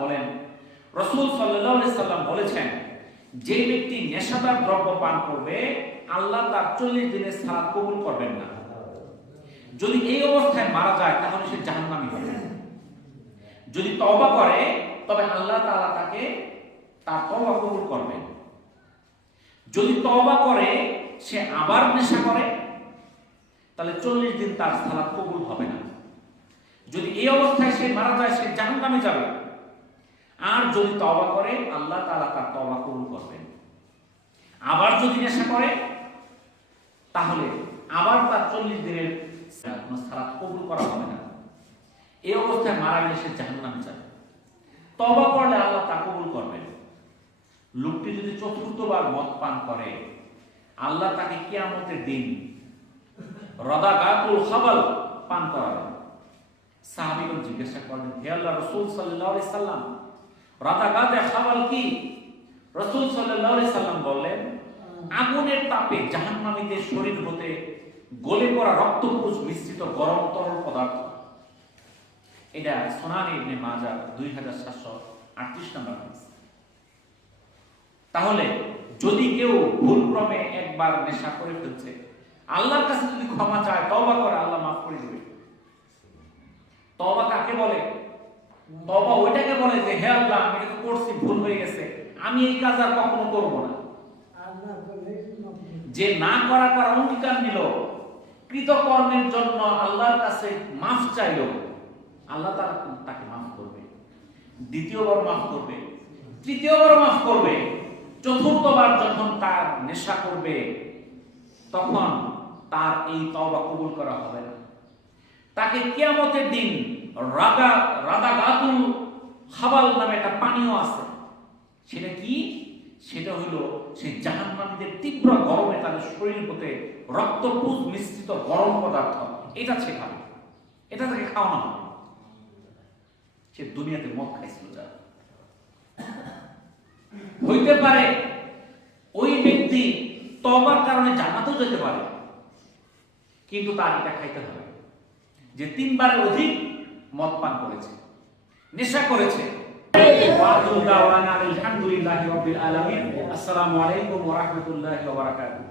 বলেন বলেছেন, যে ব্যক্তি নেশাদার দ্রব্য পান করবে, আল্লাহ তার 40 দিনের কবুল করবেন না। যদি এই অবস্থায় মারা যায়, তাহলে সে জাহান্নামী হবে। যদি তওবা করে, তবে আল্লাহ তাআলা তাকে তার তওবা কবুল করবেন। যদি তওবা করে, সে আবার নেশা করে তাহলে চল্লিশ দিন তার সালাত কবুল হবে না। যদি এই অবস্থায় সে মারা যায়, সে জাহান নামে যাবে। আর যদি তবা করে, আল্লাহ তাআলা তার তবা কবুল করবেন। আবার যদি নেশা করে, তাহলে আবার তার চল্লিশ দিনের সালাত কবুল করা হবে না। এই অবস্থায় মারা গেলে সে জাহান নামে যাবে। তবা করলে আল্লাহ তা কবুল করবেন। লোকটি যদি চতুর্থবার মদ পান করে, আল্লাহ তাকে কিয়ামতের দিন রদাগাতুল খাবাল পান করাবেন সাহাবীগণ জিজ্ঞাসা করলেন, হে আল্লাহ, রাসূল আলাইহি সাল্লাম রাদাগাতে খাবাল কি? রাসূল আলাইহি সাল্লাম বললেন, আগুনের তাপে জাহান্নামীদের শরীর হতে গলে পড়া রক্তপুষ মিশ্রিত গরম তরল পদার্থ। এটা সোনান ইবনে মাজা দুই হাজার সাতশো আটত্রিশ নম্বর তাহলে যদি কেউ ভুলক্রমে একবার নেশা করে ফেলছে আল্লাহর কাছে যদি ক্ষমা চায় তবা করে আল্লাহ মাফ করে দেবে। তবা কাকে বলে? তবা ওইটাকে বলে যে হে আল্লাহ আমি এটা করছি ভুল হয়ে গেছে। আমি এই কাজ আর কখনো করব না। যে না করা করার অঙ্গীকার নিল কৃতকর্মের জন্য আল্লাহর কাছে মাফ চাইল আল্লাহ তারা তাকে মাফ করবে। দ্বিতীয়বার মাফ করবে। তৃতীয়বার মাফ করবে। চতুর্থবার যখন তার নেশা করবে তখন তার এই তবা কবুল করা হবে না। তাকে কিয়ামতের দিন রাগা রাদাগাতুল খাবাল নামে একটা পানীয় আছে। সেটা কি? সেটা হলো সেই জাহান্নামীদের তীব্র গরমে তাদের শরীর হতে রক্তপুষ মিশ্রিত গরম পদার্থ। এটা সে খাবে এটা তাকে খাওয়ানো হবে। সে দুনিয়াতে মদ খাইছিল যা। হইতে পারে ওই ব্যক্তি তবার কারণে জান্নাতেও যেতে পারে। কিন্তু তার এটা খাইতে হবে। যে তিনবারের অধিক মদ পান করেছে নেশা করেছে। আলহামদুলিল্লাহ আসসালামু আলাইকুম ওয়া রাহমাতুল্লাহি ওয়া বারাকাতুহু।